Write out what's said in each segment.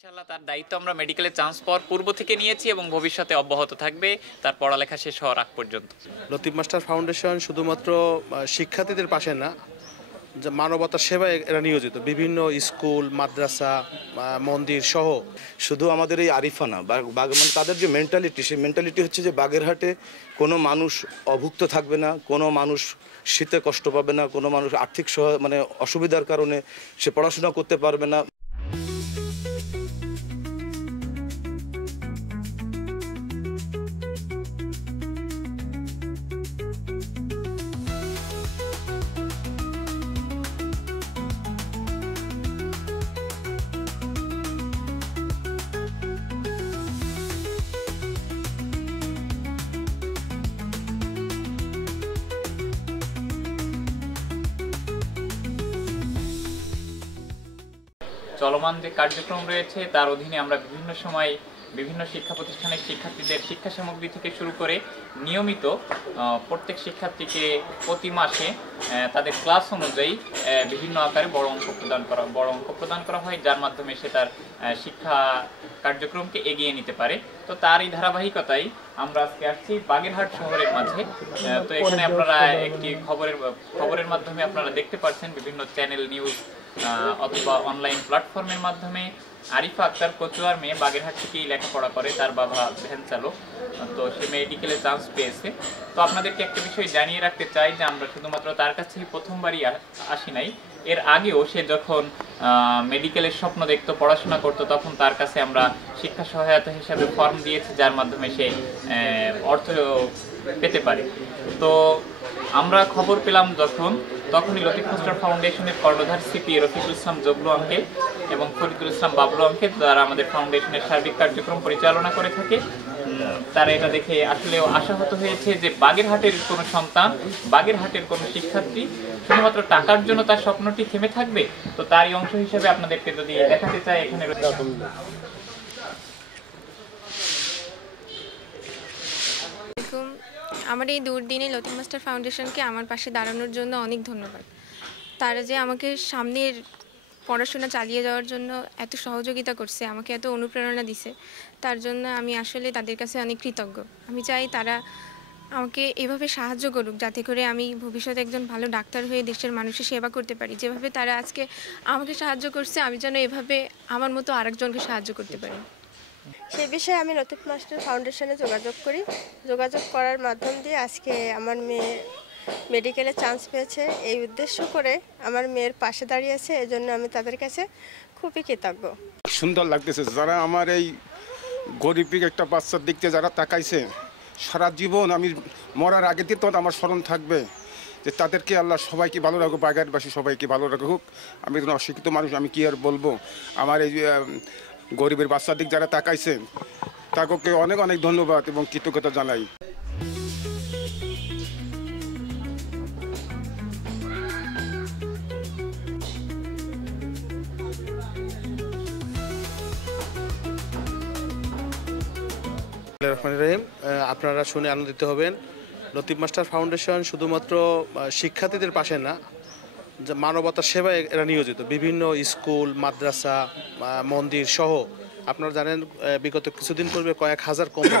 ইনশাআল্লাহ তার দায়িত্ব আমরা মেডিকেলে চান্স পাওয়ার পূর্ব থেকে নিয়েছি এবং ভবিষ্যতে অব্যাহত থাকবে তার পড়ালেখা শেষ হওয়ার আগ পর্যন্ত। লতিফ মাস্টার ফাউন্ডেশন শুধুমাত্র শিক্ষার্থীদের পাশে না, যে মানবতার সেবায় এরা নিয়োজিত। বিভিন্ন স্কুল, মাদ্রাসা, মন্দির সহ শুধু আমাদের এই আরিফানা মানে তাদের যে মেন্টালিটি, সেই মেন্টালিটি হচ্ছে যে বাগেরহাটে কোনো মানুষ অভুক্ত থাকবে না, কোনো মানুষ শীতে কষ্ট পাবে না, কোনো মানুষ আর্থিক মানে অসুবিধার কারণে সে পড়াশোনা করতে পারবে না। চলমান যে কার্যক্রম রয়েছে তার অধীনে আমরা বিভিন্ন সময় বিভিন্ন শিক্ষা প্রতিষ্ঠানের শিক্ষার্থীদের শিক্ষা সামগ্রী থেকে শুরু করে নিয়মিত প্রত্যেক শিক্ষার্থীকে প্রতি মাসে তাদের ক্লাস অনুযায়ী বিভিন্ন আকারে বড় অঙ্ক প্রদান করা হয়, যার মাধ্যমে সে তার শিক্ষা কার্যক্রমকে এগিয়ে নিতে পারে। তো তার এই ধারাবাহিকতায় আমরা আজকে আসছি বাগেরহাট শহরের মাঝে। তো এখানে আপনারা একটি খবরের মাধ্যমে আপনারা দেখতে পাচ্ছেন বিভিন্ন চ্যানেল, নিউজ অথবা অনলাইন প্ল্যাটফর্মের মাধ্যমে আরিফা আক্তার কচুয়ার মেয়ে বাগেরহাট থেকেই লেখাপড়া করে, তার বাবা ভ্যান চালক। তো সে মেডিকেলে চান্স পেয়েছে। তো আপনাদেরকে একটা বিষয় জানিয়ে রাখতে চাই যে আমরা শুধুমাত্র তার কাছেই প্রথমবারই আসি নাই, এর আগেও সে যখন মেডিকেলের স্বপ্ন দেখতো, পড়াশোনা করতো, তখন তার কাছে আমরা শিক্ষা সহায়তা হিসাবে ফর্ম দিয়েছি, যার মাধ্যমে সে অর্থ পেতে পারে। তো আমরা খবর পেলাম তখনই লতিফ মাস্টার ফাউন্ডেশনের কর্ণধার সিপি রফিকুল ইসলাম জবলু আঙ্কেল এবং ফরিদুল ইসলাম বাবলু আঙ্কেল, যারা আমাদের ফাউন্ডেশনের সার্বিক কার্যক্রম পরিচালনা করে থাকে, তারা এটা দেখে আসলেও আশাহত হয়েছে যে বাগেরহাটের কোনো সন্তান, বাগেরহাটের কোনো শিক্ষার্থী শুধুমাত্র টাকার জন্য তার স্বপ্নটি থেমে থাকবে। তো তারই অংশ হিসেবে আপনাদেরকে যদি দেখাতে চাই, এখানে আমার এই দুর্দিনে লতিফ মাস্টার ফাউন্ডেশনকে আমার পাশে দাঁড়ানোর জন্য অনেক ধন্যবাদ। তারা যে আমাকে সামনের পড়াশোনা চালিয়ে যাওয়ার জন্য এত সহযোগিতা করছে, আমাকে এত অনুপ্রেরণা দিছে, তার জন্য আমি আসলে তাদের কাছে অনেক কৃতজ্ঞ। আমি চাই তারা আমাকে এভাবে সাহায্য করুক, যাতে করে আমি ভবিষ্যতে একজন ভালো ডাক্তার হয়ে দেশের মানুষের সেবা করতে পারি। যেভাবে তারা আজকে আমাকে সাহায্য করছে, আমি যেন এভাবে আমার মতো আরেকজনকে সাহায্য করতে পারি। সে বিষয়ে আমি লতিফ মাস্টার ফাউন্ডেশনে যোগাযোগ করি। যোগাযোগ করার মাধ্যম দিয়ে আজকে আমার মেয়ে মেডিকেলে চান্স পেয়েছে। এই উদ্দেশ্য করে আমার মেয়ের পাশে দাঁড়িয়েছে, এজন্য আমি তাদের কাছে খুবই কৃতজ্ঞ। সুন্দর লাগতেছে যারা আমার এই গরিবের একটা বাচ্চার দিক থেকে যারা তাকাইছে, সারা জীবন আমি মরার আগে দিয়ে তো আমার স্মরণ থাকবে যে তাদেরকে আল্লাহ সবাইকে ভালো রাখুক, বাগেরহাটবাসী সবাইকে ভালো রাখুক। আমি একজন অশিক্ষিত মানুষ, আমি কি আর বলবো। আমার এই গরিবের বাচ্চার দিক যারা তাকাইছে তাকে অনেক অনেক ধন্যবাদ এবং কৃতজ্ঞতা জানাই। আপনারা শুনে আনন্দিত হবেন। লতিফ মাস্টার ফাউন্ডেশন শুধুমাত্র শিক্ষার্থীদের পাশে না, যে মানবতার সেবায় এরা নিয়োজিত। বিভিন্ন স্কুল, মাদ্রাসা, মন্দির সহ আপনারা জানেন বিগত কিছুদিন পূর্বে কয়েক হাজার কম্বল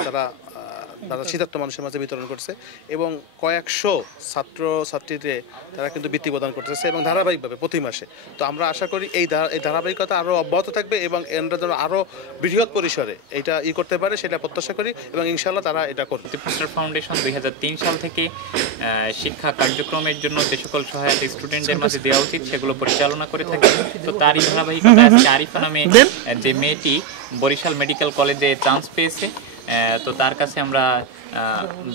তারা শীতার্থ মানুষের মাঝে বিতরণ করছে এবং কয়েকশো ছাত্রছাত্রীতে তারা কিন্তু বৃত্তি প্রদান করতেছে এবং ধারাবাহিকভাবে প্রতি মাসে। তো আমরা আশা করি এই ধারাবাহিকতা আরও অব্যাহত থাকবে এবং এরা যেন আরও বৃহৎ পরিসরে এইটা করতে পারে সেটা প্রত্যাশা করি এবং ইনশাআল্লাহ তারা এটা করবে। লতিফ মাস্টার ফাউন্ডেশন 2003 সাল থেকে শিক্ষা কার্যক্রমের জন্য যে সকল সহায়তা স্টুডেন্টদের মাঝে দেওয়া উচিত সেগুলো পরিচালনা করে থাকে। তো তারই ধারাবাহিকতায় আজকে আরিফা নামে যে মেয়েটি বরিশাল মেডিকেল কলেজে চান্স পেয়েছে, তো তার কাছে আমরা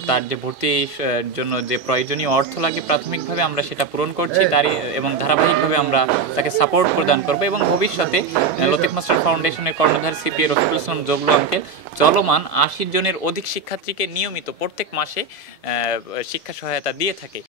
তার যে ভর্তির জন্য যে প্রয়োজনীয় অর্থ লাগে প্রাথমিকভাবে আমরা সেটা পূরণ করছি, এবং ধারাবাহিকভাবে আমরা তাকে সাপোর্ট প্রদান করব এবং ভবিষ্যতে লতিফ মাস্টার ফাউন্ডেশনের কর্ণধার সিপি রফিকুল ইসলাম জবলু আঙ্কেল চলমান 80 জনের অধিক শিক্ষার্থীকে নিয়মিত প্রত্যেক মাসে শিক্ষা সহায়তা দিয়ে থাকে।